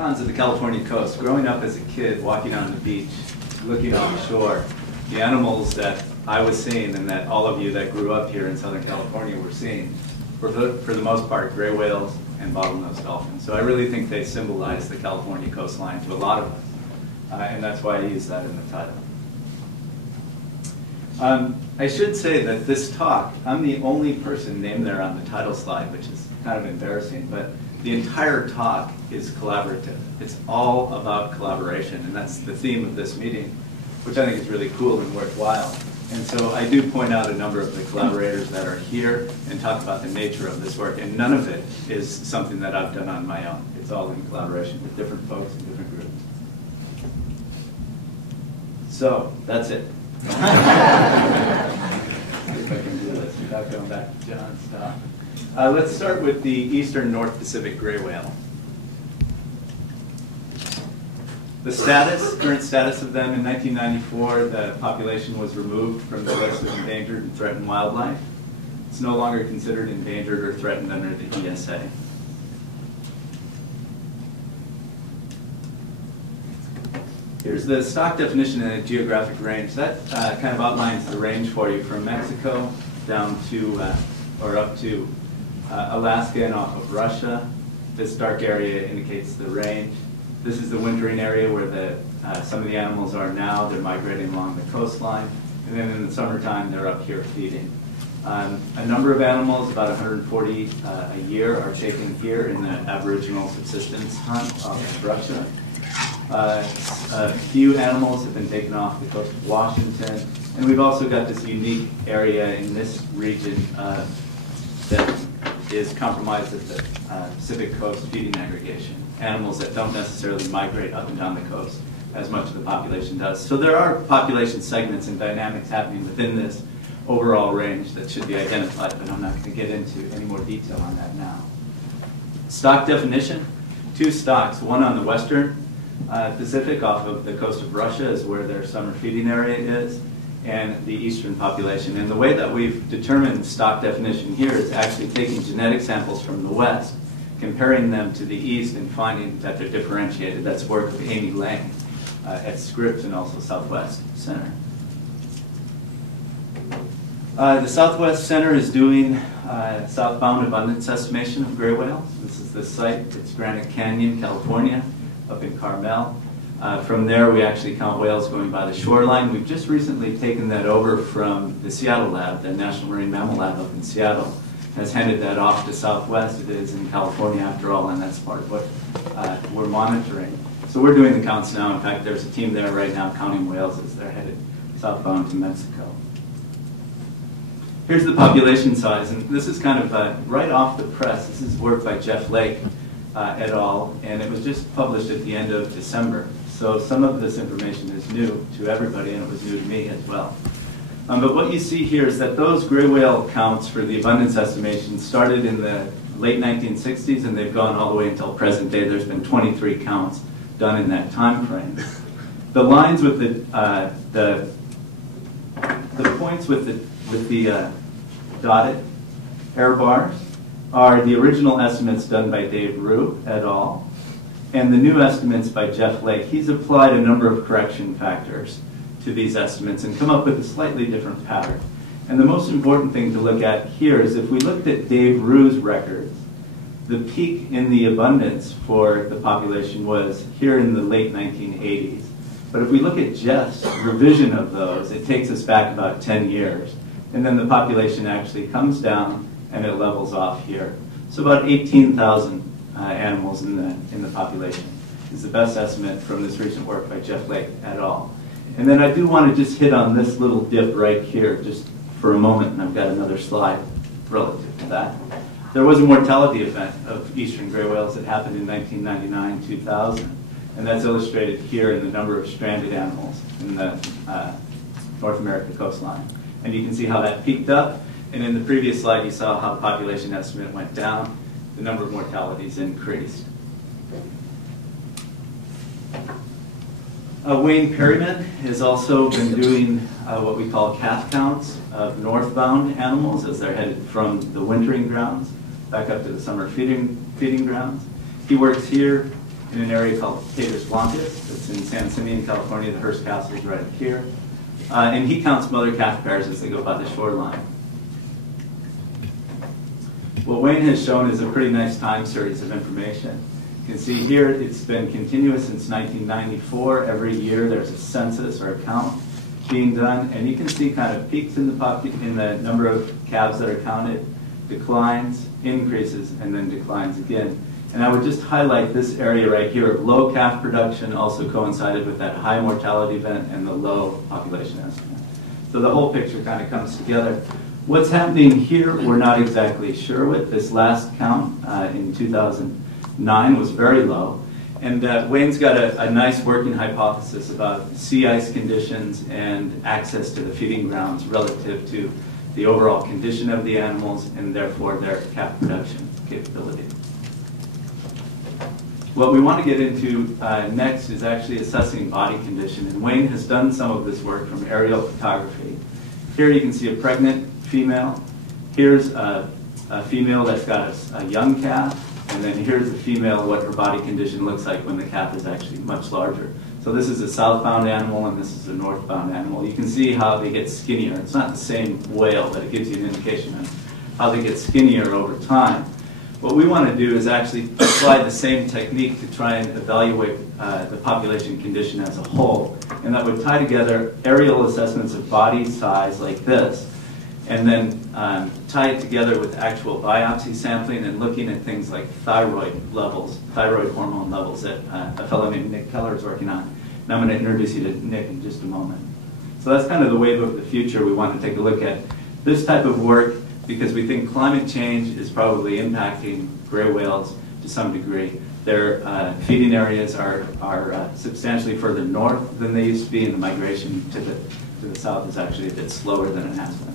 icons of the California coast. Growing up as a kid, walking on the beach, looking offshore, the animals that I was seeing and that all of you that grew up here in Southern California were seeing were, for the most part, gray whales and bottlenose dolphins. So I really think they symbolize the California coastline to a lot of us. And that's why I use that in the title. I should say that this talk, I'm the only person named there on the title slide, which is kind of embarrassing, but the entire talk is collaborative. It's all about collaboration, and that's the theme of this meeting, which I think is really cool and worthwhile. And so I do point out a number of the collaborators that are here and talk about the nature of this work, and none of it is something that I've done on my own. It's all in collaboration with different folks and different groups. So, that's it. See if I can do this without going back to John's stuff. Let's start with the eastern North Pacific gray whale. The current status of them in 1994, the population was removed from the list of endangered and threatened wildlife. It's no longer considered endangered or threatened under the ESA. Here's the stock definition and a geographic range. That kind of outlines the range for you from Mexico down to, or up to Alaska and off of Russia. This dark area indicates the range. This is the wintering area where some of the animals are now. They're migrating along the coastline. And then in the summertime, they're up here feeding. A number of animals, about 140 a year, are taken here in the Aboriginal subsistence hunt off of Russia. A few animals have been taken off the coast of Washington, and we've also got this unique area in this region that is compromised at the Pacific Coast feeding aggregation. Animals that don't necessarily migrate up and down the coast as much of the population does. So there are population segments and dynamics happening within this overall range that should be identified, but I'm not going to get into any more detail on that now. Stock definition, 2 stocks, one on the western Pacific off of the coast of Russia is where their summer feeding area is, and the eastern population. And the way that we've determined stock definition here is actually taking genetic samples from the west, comparing them to the east, and finding that they're differentiated. That's work of Amy Lang at Scripps and also Southwest Center. The Southwest Center is doing southbound abundance estimation of gray whales. This is the site. It's Granite Canyon, California, up in Carmel. From there, we actually count whales going by the shoreline. We've just recently taken that over from the Seattle lab. The National Marine Mammal Lab up in Seattle has handed that off to Southwest. It is in California after all, and that's part of what we're monitoring. So we're doing the counts now. In fact, there's a team there right now counting whales as they're headed southbound to Mexico. Here's the population size, and this is kind of right off the press. This is work by Jeff Lake et al., and it was just published at the end of December. So some of this information is new to everybody, and it was new to me as well. But what you see here is that those gray whale counts for the abundance estimation started in the late 1960s, and they've gone all the way until present day. There's been 23 counts done in that time frame. The lines with the points with the dotted error bars are the original estimates done by Dave Rue et al. And the new estimates by Jeff Lake. He's applied a number of correction factors to these estimates and come up with a slightly different pattern. And the most important thing to look at here is if we looked at Dave Rue's records, the peak in the abundance for the population was here in the late 1980s. But if we look at Jeff's revision of those, it takes us back about 10 years. And then the population actually comes down and it levels off here. So about 18,000 animals in the population is the best estimate from this recent work by Jeff Lake et al. And then I do want to just hit on this little dip right here just for a moment, and I've got another slide relative to that. There was a mortality event of eastern gray whales that happened in 1999-2000, and that's illustrated here in the number of stranded animals in the North America coastline. And you can see how that peaked up, and in the previous slide you saw how the population estimate went down, the number of mortalities increased. Wayne Perryman has also been doing what we call calf counts of northbound animals as they're headed from the wintering grounds back up to the summer feeding grounds. He works here in an area called Tater's Blancas. It's in San Simeon, California. The Hearst Castle is right up here. And he counts mother calf pairs as they go by the shoreline. What Wayne has shown is a pretty nice time series of information. You can see here it's been continuous since 1994. Every year there's a census or a count being done, and you can see kind of peaks in the number of calves that are counted, declines, increases, and then declines again. And I would just highlight this area right here of low calf production also coincided with that high mortality event and the low population estimate. So the whole picture kind of comes together. What's happening here, we're not exactly sure with. This last count in 2009 was very low. And Wayne's got a nice working hypothesis about sea ice conditions and access to the feeding grounds relative to the overall condition of the animals and therefore their calf production capability. What we want to get into next is actually assessing body condition. And Wayne has done some of this work from aerial photography. Here you can see a pregnant female. Here's a female that's got a young calf. And then here's a female, what her body condition looks like when the calf is actually much larger. So this is a southbound animal and this is a northbound animal. You can see how they get skinnier. It's not the same whale, but it gives you an indication of how they get skinnier over time. What we want to do is actually apply the same technique to try and evaluate the population condition as a whole. And that would tie together aerial assessments of body size like this, and then tie it together with actual biopsy sampling and looking at things like thyroid levels, thyroid hormone levels that a fellow named Nick Keller is working on. And I'm going to introduce you to Nick in just a moment. So that's kind of the wave of the future. We want to take a look at this type of work because we think climate change is probably impacting gray whales to some degree. Their feeding areas are substantially further north than they used to be, and the migration to the south is actually a bit slower than it has been.